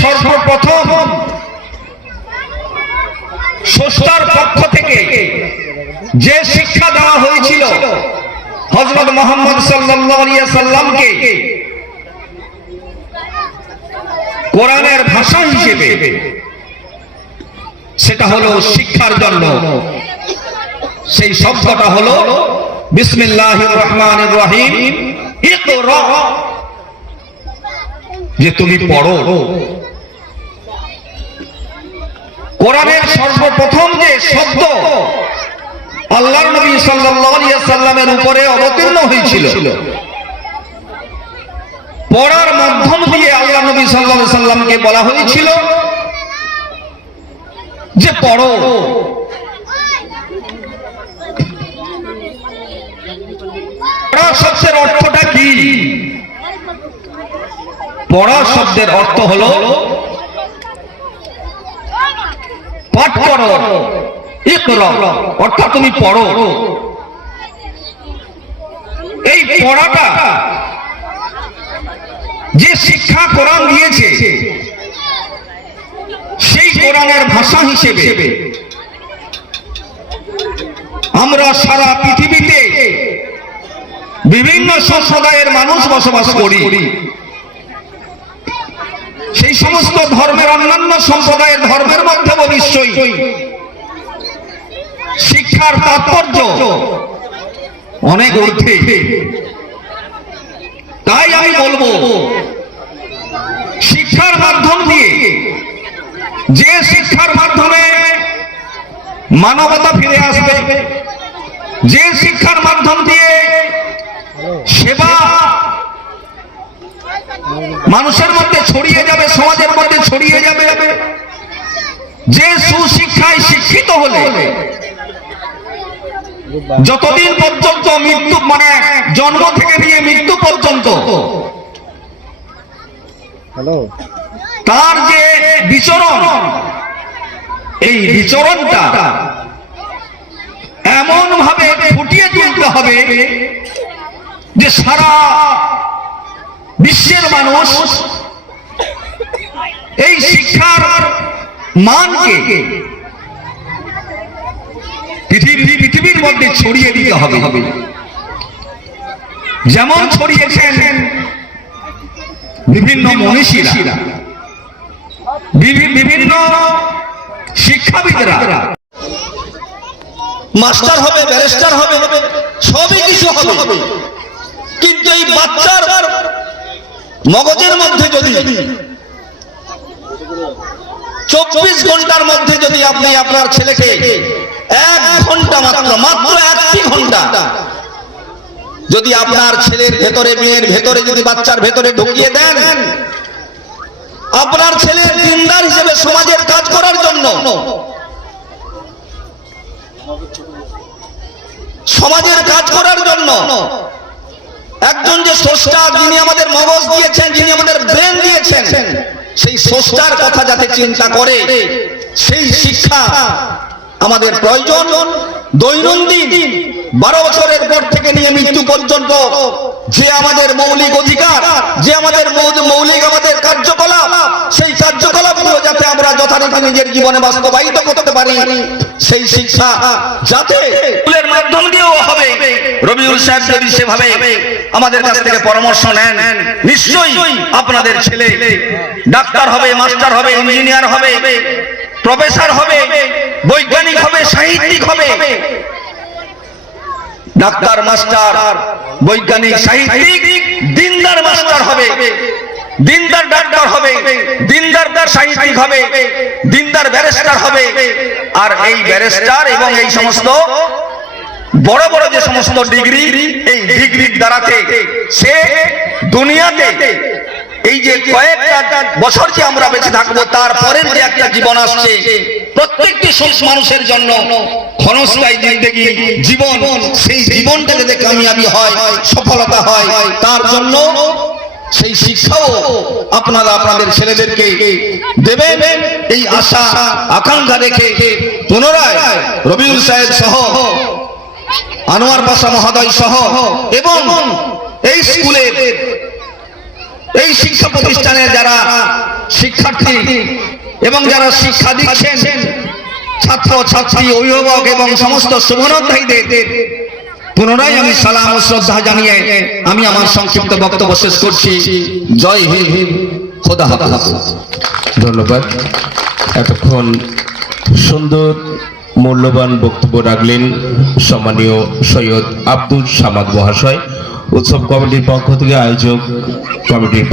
সর্বপ্রথম স্রষ্টার পক্ষ থেকে যে শিক্ষা দেওয়া হয়েছিল হজরত মোহাম্মদ সাল্লামকে কোরআনের ভাষা হিসেবে, সেটা হলো শিক্ষার জন্য। সেই শব্দটা হলো, বিসমিল্লাহির রহমানির রহিম যে তুমি পড়ো। কোরআনের সর্বপ্রথম যে শব্দ আল্লাহর নবী সাল্লামের উপরে অবতীর্ণ হয়েছিল, পড়ার মাধ্যম দিয়ে আল্লাহ নবী আলাইহি সাল্লামকে বলা হয়েছিল যে পড়ো। শব্দের অর্থটা পড়া শব্দের অর্থ হলো পাঠ করো অর্থাৎ তুমি পড়ো। এই পড়াটা যে শিক্ষা কোরআন দিয়েছে, সেই কোরআনের ভাষা হিসেবে আমরা সারা পৃথিবীতে বিভিন্ন সম্প্রদায়ের মানুষ বসবাস করি। সেই সমস্ত ধর্মের অন্যান্য সম্প্রদায়ের ধর্মের মধ্যেও নিশ্চয়ই। শিক্ষার তাৎপর্য অনেক ঊর্ধ্বে। তাই আমি বলব শিক্ষার মাধ্যম দিয়ে যে শিক্ষার মাধ্যমে মানবতা ফিরে আসবে যে শিক্ষার মাধ্যম দিয়ে মানুষের মধ্যে ছড়িয়ে যাবে সমাজের মধ্যে ছড়িয়ে যাবে। যে সুশিক্ষায় শিক্ষিত হলে যতদিন পর্যন্ত মৃত্যু মানে জন্ম থেকে নিয়ে মৃত্যু পর্যন্ত তার যে বিচরণ এই বিচরণটা এমন ভাবে ফুটিয়ে তুলতে হবে যে সারা বিশ্বের মানুষ, এই শিক্ষার মানকে পৃথিবী পৃথিবীর মধ্যে ছড়িয়ে দিতে হবে। হবে যেমন ছড়িয়েছেন বিভিন্ন মনীষীরা, বিভি- বিভিন্ন শিক্ষাবিদরা। মাস্টার হবে, ব্যারিস্টার হবে, সবই কিছু হবে। কিন্তু এই বাচ্চার মগজের মধ্যে যদি চব্বিশ ঘণ্টার মধ্যে যদি আপনি আপনার ছেলেকে এক ঘণ্টা মাত্র মাত্র একটি ঘণ্টা যদি আপনার ছেলের ভেতরে, মেয়ের ভেতরে যদি বাচ্চার ভেতরে ঢুকিয়ে দেন, আপনার ছেলের দিনদার হিসেবে সমাজের কাজ করার জন্য সমাজের কাজ করার জন্য একজন যে স্রষ্টা যিনি আমাদের মগজ দিয়েছেন, যিনি আমাদের ব্রেন দিয়েছেন, সেই স্রষ্টার কথা যাতে চিন্তা করে, সেই শিক্ষা আমাদের প্রয়োজন। দৈনন্দিন বারো বছরের পর থেকে নিয়ে মৃত্যু পর্যন্ত যে আমাদের মৌলিক অধিকার, যে আমাদের মৌলিক আমাদের কার্যকলাপ, সেই কার্যকলাপগুলো যাতে আমরা যথারীতি নিজের জীবনে বাস্তবায়িত করতে পারি, সেই শিক্ষা যাতে স্কুলের মাধ্যম রবিউল সাহেব যদি সেভাবে আমাদের কাছ থেকে পরামর্শ নেন। নিশ্চয়ই আপনাদের ছেলে ডাক্তার হবে, মাস্টার হবে, ইঞ্জিনিয়ার হবে, প্রফেসর হবে, বৈজ্ঞানিক হবে, সাহিত্যিক হবে। ডাক্তার, মাস্টার, বৈজ্ঞানিক, সাহিত্যিক, দিনদার মাস্টার হবে। দিনদার ডাক্তার হবে, দিনদার দার সাহিত্যিক হবে, দিনদার ব্যারিস্টার হবে। আর এই ব্যারিস্টার এবং এই সমস্ত বড় বড় যে সমস্ত ডিগ্রি এই ডিগ্রির দ্বারাতে সে দুনিয়াতে এই যে কয়েকটা বছর যে আমরা বেঁচে থাকব, তারপরের যে একটা জীবন আসছে, প্রত্যেকটি মানুষের জন্য জিন্দগি, জীবন, সেই জীবনটা যাতে কামিয়াবি হয়, সফলতা হয়, তার জন্য সেই শিক্ষাও আপনারা আপনাদের ছেলেদেরকে দেবেন। এই আশা, আকাঙ্ক্ষা রেখে পুনরায় রবিউল সাহেব সহ আনোয়ার পাশা মহোদয় সহ এবং এই স্কুলের এই শিক্ষা প্রতিষ্ঠানে যারা শিক্ষার্থী এবং যারা শিক্ষা দিচ্ছেন ছাত্র ছাত্রী অভিভাবক এবং সমস্ত শুভনোধ্যায়ীদের পুনরায় আমি সালাম ও শ্রদ্ধা জানিয়ে আমি আমার সংক্ষিপ্ত বক্তব্য শেষ করছি। জয় হিন্দ খোদা হাফেজ। ধন্যবাদ। এতক্ষণ সুন্দর মূল্যবান বক্তব্য রাখলেন সম্মানীয় সৈয়দ আব্দুল সামাদ মহাশয়। উৎসব কমিটির পক্ষ থেকে আয়োজক কমিটির